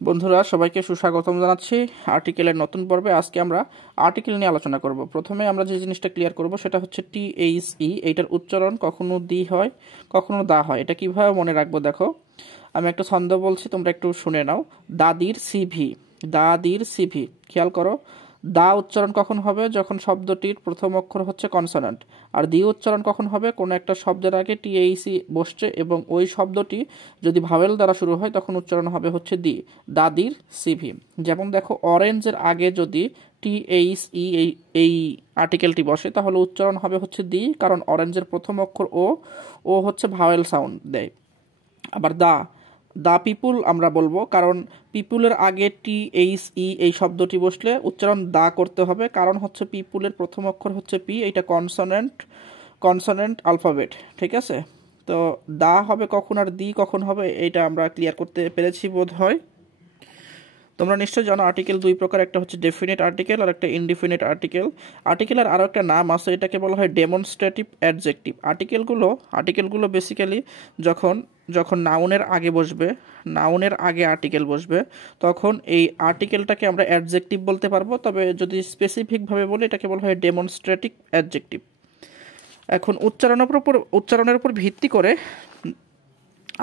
বন্ধুরা সবাইকে সুস্বাগতম জানাচ্ছি আর্টিকেলের নতুন পর্বে। আজকে আমরা আর্টিকেল নিয়ে আলোচনা করব। প্রথমে আমরা যে জিনিসটা ক্লিয়ার করব সেটা হচ্ছে THE, এইটার উচ্চারণ কখনো দি হয় কখনো দা হয়। এটা কিভাবে মনে রাখবো দেখো, আমি একটা ছন্দ বলছি, তোমরা একটু শুনে নাও। দাদির সিভি, দাদির সিভি, খেয়াল করো। দা উচ্চারণ কখন হবে? যখন শব্দটির প্রথম অক্ষর হচ্ছে কনসোনেন্ট। আর দি উচ্চারণ কখন হবে? কোনো একটা শব্দের আগে THE বসছে এবং ওই শব্দটি যদি ভাওয়েল দ্বারা শুরু হয় তখন উচ্চারণ হবে হচ্ছে দি, দাদির সিভি। যেমন দেখো, অরেঞ্জের আগে যদি THE এই আর্টিকেলটি বসে তাহলে উচ্চারণ হবে হচ্ছে দি, কারণ অরেঞ্জের প্রথম অক্ষর ও হচ্ছে ভাওয়েল সাউন্ড দেয়। আবার দা পিপুল আমরা বলবো, কারণ পিপুলের আগে THE এই শব্দটি বসলে উচ্চারণ দা করতে হবে, কারণ হচ্ছে পিপুলের প্রথম অক্ষর হচ্ছে পি, এটা কনসোনেন্ট আলফাবেট, ঠিক আছে? তো দা হবে কখন আর দি কখন হবে এটা আমরা ক্লিয়ার করতে পেরেছি বোধ হয়। তোমরা নিশ্চয়ই জানো আর্টিকেল দুই প্রকার, একটা হচ্ছে ডেফিনিট আর্টিকেল আর একটা ইনডিফিনিট আর্টিকেল। আর্টিকেলের আরও একটা নাম আছে, এটাকে বলা হয় ডেমনস্ট্রেটিভ অ্যাডজেক্টিভ। আর্টিকেলগুলো বেসিক্যালি যখন নাউনের আগে বসবে, নাউনের আগে আর্টিকেল বসবে, তখন এই আর্টিকেলটাকে আমরা অ্যাডজেক্টিভ বলতে পারবো। তবে যদি স্পেসিফিকভাবে বলি এটাকে বলা হয় ডেমনস্ট্রেটিভ অ্যাডজেক্টিভ। এখন উচ্চারণের উপর ভিত্তি করে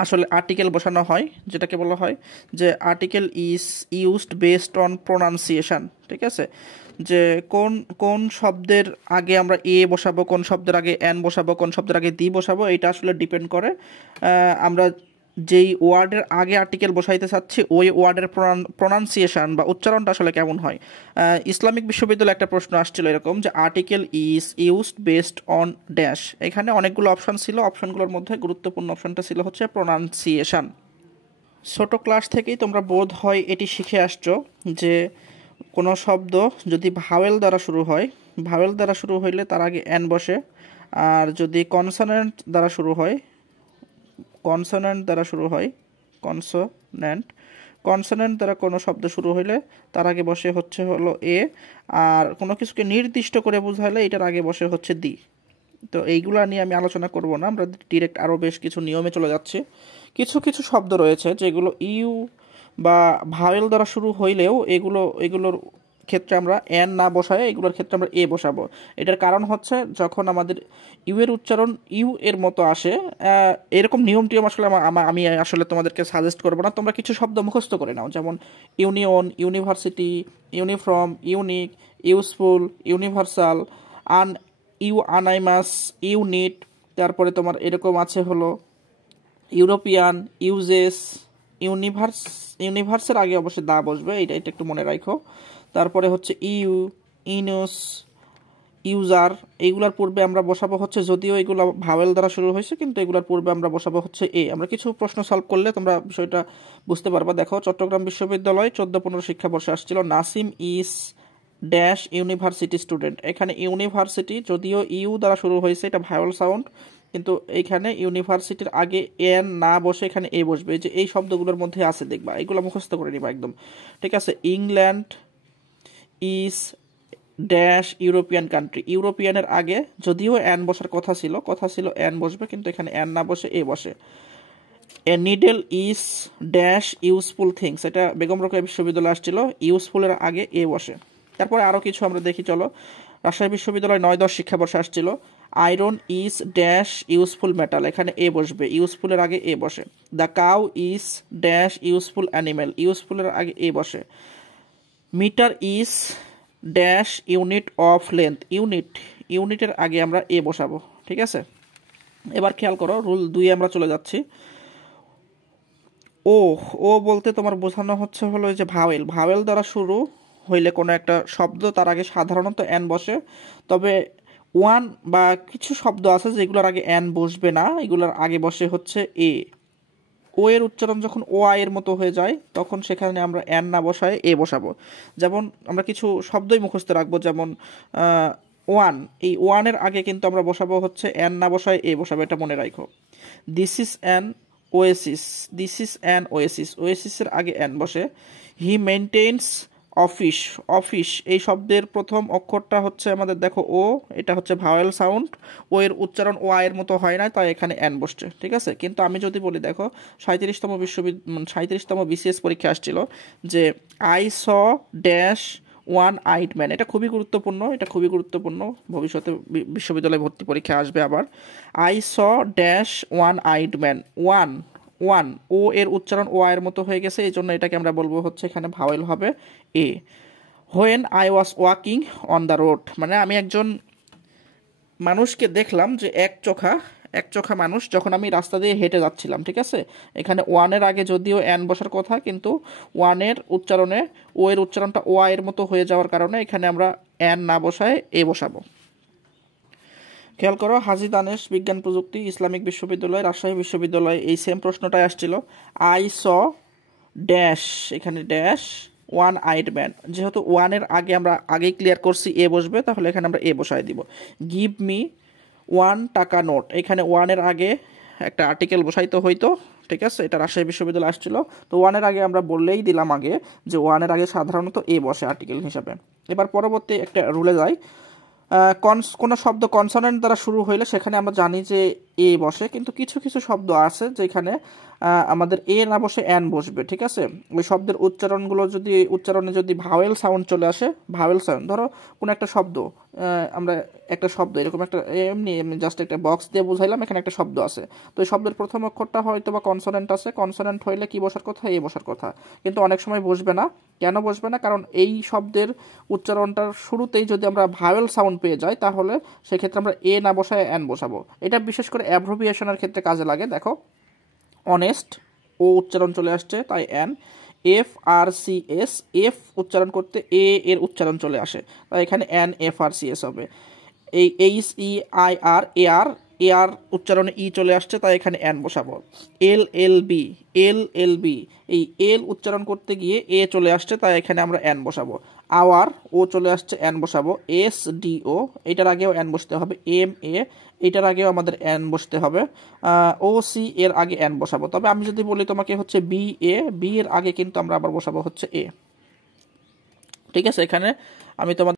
আসলে আর্টিকেল বসানো হয়, যেটাকে বলা হয় যে article is used based on pronunciation, ঠিক আছে? যে কোন কোন শব্দের আগে আমরা এ বসাবো, কোন শব্দের আগে এন বসাবো, কোন শব্দের আগে দি বসাবো, এটা আসলে ডিপেন্ড করে আমরা যেই ওয়ার্ডের আগে আর্টিকেল বসাইতে চাচ্ছি ওই ওয়ার্ডের প্রোনাউন্সিয়েশন বা উচ্চারণটা আসলে কেমন হয়। ইসলামিক বিশ্ববিদ্যালয়ে একটা প্রশ্ন আসছিল এরকম, যে article is used based on dash. এখানে অনেকগুলো অপশন ছিল, অপশনগুলোর মধ্যে গুরুত্বপূর্ণ অপশনটা ছিল হচ্ছে প্রোনাউন্সিয়েশন। ছোট ক্লাস থেকেই তোমরা বোধ হয় এটি শিখে আসছো যে কোনো শব্দ যদি ভাওয়েল দ্বারা শুরু হয়, ভাওয়েল দ্বারা শুরু হইলে তার আগে এন বসে। আর যদি কনসোনেন্ট দ্বারা শুরু হয়, কনসোনেন্ট দ্বারা কোনো শব্দ শুরু হইলে তার আগে বসে হলো এ। আর কোনো কিছুকে নির্দিষ্ট করে বোঝাইলে এটার আগে বসে হচ্ছে দি। তো এইগুলা নিয়ে আমি আলোচনা করব না, আমরা ডিরেক্ট আরও বেশ কিছু নিয়মে চলে যাচ্ছি। কিছু কিছু শব্দ রয়েছে যেগুলো ইউ বা ভাওয়েল দ্বারা শুরু হইলেও এগুলোর ক্ষেত্রে আমরা এন না বসাই, এগুলোর ক্ষেত্রে আমরা এ বসাবো। এটার কারণ হচ্ছে যখন আমাদের ইউ এর উচ্চারণ ইউ এর মতো আসে, এরকম নিয়ম টিয়ম আসলে আমি আসলে তোমাদেরকে সাজেস্ট করবো না, তোমরা কিছু শব্দ মুখস্থ করে নাও। যেমন union, university, uniform, unique, useful, universal, unanimous, unit. তারপরে এরকম আছে হলো ইউরোপিয়ান, ইউজেস, ইউনিভার্সের আগে অবশ্যই দা বসবে, এটা একটু মনে রাখো। তারপরে হচ্ছে ইনুস, ইউজার। এইগুলার পূর্বে আমরা বসাবো হচ্ছে, যদিও এগুলো ভাওয়েল দ্বারা শুরু হয়েছে কিন্তু এগুলার পূর্বে আমরা বসাবো হচ্ছে এ। আমরা কিছু প্রশ্ন সলভ করলে তোমরা বিষয়টা বুঝতে পারবা। দেখো, চট্টগ্রাম বিশ্ববিদ্যালয় 14-15 শিক্ষাবর্ষে আসছিল, Nasim is dash university student. এখানে ইউনিভার্সিটি যদিও ইউ দ্বারা শুরু হয়েছে, এটা ভাওয়েল সাউন্ড, কিন্তু এইখানে ইউনিভার্সিটির আগে এন না বসে এখানে এ বসবে। যে এই শব্দগুলোর মধ্যে আছে দেখবা, এগুলো মুখস্থ করে নিবা একদম, ঠিক আছে? England is dash European country. ইউরোপিয়ানের আগে যদিও এন বসার কথা ছিল এন বসবে, কিন্তু এখানে এন না বসে এ বসে। A needle is dash useful things, এটা বেগম রোকেয়া বিশ্ববিদ্যালয় আসছিল, ইউজফুলের আগে এ বসে। তারপরে আরও কিছু আমরা দেখি, চলো। রাজশাহী বিশ্ববিদ্যালয় 9-10 শিক্ষাবর্ষে আসছিল, iron is dash useful metal, এখানে এ বসবে, ইউজফুলের আগে এ বসে। The cow is dash useful animal, ইউজফুলের আগে এ বসে। Metre is dash unit of length, ইউনিটের আগে আমরা এ বসাবো, ঠিক আছে? এবার খেয়াল করো, রুল 2 আমরা চলে যাচ্ছি। ও বলতে তোমার বোঝানো হচ্ছে হলো যে ভাওয়েল দ্বারা শুরু হইলে কোনো একটা শব্দ তার আগে সাধারণত এন বসে, তবে ওয়ান বা কিছু শব্দ আছে যেগুলোর আগে এন বসবে না, এগুলোর আগে বসে হচ্ছে এ। ও এর উচ্চারণ যখন ও আয়ের মতো হয়ে যায় তখন সেখানে আমরা এন না বসায় এ বসাবো। যেমন আমরা কিছু শব্দই মুখস্থ রাখবো, যেমন ওয়ান, এই ওয়ানের আগে কিন্তু আমরা বসাবো হচ্ছে এন না বসায় এ বসাবো, এটা মনে রাখো। দিস ইজ অ্যান ওয়েসিস, ওয়েসিসের আগে এন বসে। হি মেনটেইনস অফিস, অফিস এই শব্দের প্রথম অক্ষরটা হচ্ছে আমাদের দেখো ও, এটা হচ্ছে ভাওয়েল সাউন্ড, ও এর উচ্চারণ ও আয়ের মতো হয় না, তাই এখানে অ্যান বসছে, ঠিক আছে। কিন্তু আমি যদি বলি দেখো 37তম বিসিএস পরীক্ষা আসছিল যে I saw dash one eyed man, এটা খুবই গুরুত্বপূর্ণ, এটা খুবই গুরুত্বপূর্ণ, ভবিষ্যতে বিশ্ববিদ্যালয়ে ভর্তি পরীক্ষা আসবে আবার। I saw dash one eyed man, one one O এর উচ্চারণ ও আয়ের মতো হয়ে গেছে, এই জন্য এটাকে আমরা বলবো হচ্ছে এখানে ভাওয়েল হবে a. When I was walking on the road, মানে আমি একজন মানুষকে দেখলাম যে এক চোখা মানুষ যখন আমি রাস্তা দিয়ে হেঁটে যাচ্ছিলাম, ঠিক আছে। এখানে ওয়ানের আগে যদিও অ্যান বসার কথা, কিন্তু ওয়ানের উচ্চারণে ও এর উচ্চারণটা ও আয়ের মতো হয়ে যাওয়ার কারণে এখানে আমরা অ্যান না বসায় এ বসাবো। খেয়াল করো, হাজী দানেশ বিজ্ঞান প্রযুক্তি ইসলামিক বিশ্ববিদ্যালয় রাজশাহী বিশ্ববিদ্যালয় এই সেম প্রশ্নটাই আসছিল। আই স ড্যাশ, এখানে ড্যাশ ওয়ান আইড ম্যান, যেহেতু ওয়ানের আগে আমরা আগেই ক্লিয়ার করছি এ বসবে, তাহলে এখানে আমরা এ বসাই দিব। গিভ মি 1 টাকা নোট, এখানে ওয়ানের আগে একটা আর্টিকেল বসাইতে হইতো, ঠিক আছে। এটা রাজশাহী বিশ্ববিদ্যালয় আসছিল, তো ওয়ানের আগে আমরা বললেই দিলাম আগে যে ওয়ানের আগে সাধারণত এ বসে আর্টিকেল হিসাবে। এবার পরবর্তী একটা রুলে যাই, কোনো শব্দ কনসোনেন্ট দ্বারা শুরু হইলে সেখানে আমরা জানি যে এ বসে, কিন্তু কিছু কিছু শব্দ আছে যেখানে আমাদের এ না বসে অ্যান বসবে, ঠিক আছে। ওই শব্দের উচ্চারণে যদি ভাওয়েল সাউন্ড চলে আসে, ভাওয়েল সাউন্ড, ধরো কোনো একটা শব্দ, আমরা একটা শব্দ এরকম একটা এমনি জাস্ট একটা বক্স দিয়ে বুঝাইলাম, এখানে একটা শব্দ আছে, তো এই শব্দের প্রথম অক্ষরটা হয়তো বা কনসোনেন্ট আছে, কনসোনেন্ট হইলে কি বসার কথা, এ বসার কথা, কিন্তু অনেক সময় বসবে না। কেন বসবে না? কারণ এই শব্দের উচ্চারণটার শুরুতেই যদি আমরা ভাওয়েল সাউন্ড পেয়ে যাই, তাহলে সেক্ষেত্রে আমরা এ না বসায় অ্যান বসাবো। এটা বিশেষ করে অ্যাব্রিভিয়েশনের ক্ষেত্রে কাজে লাগে। দেখো অনেস্ট, ও উচ্চারণ চলে আসছে তাই অ্যান। FRCS, এফ উচ্চারণ করতে এ এর উচ্চারণ চলে আসে, তাই এখানে NFRCS হবে। এই HEIR, এআর উচ্চারণে ই চলে আসছে, তাই এখানে অ্যান বসাবো। LLB, এই এল উচ্চারণ করতে গিয়ে এ চলে আসছে, তাই এখানে আমরা অ্যান বসাবো। আওয়ার, ও চলে আসছে, অ্যান বসাবো। SDO, এটার আগেও অ্যান বসতে হবে। MA, এটার আগেও আমাদের অ্যান বসতে হবে। OC এর আগে অ্যান বসাবো। তবে আমি যদি বলি তোমাকে হচ্ছে বি এর আগে কিন্তু আমরা আবার বসাবো হচ্ছে এ, ঠিক আছে। এখানে আমি তোমাদের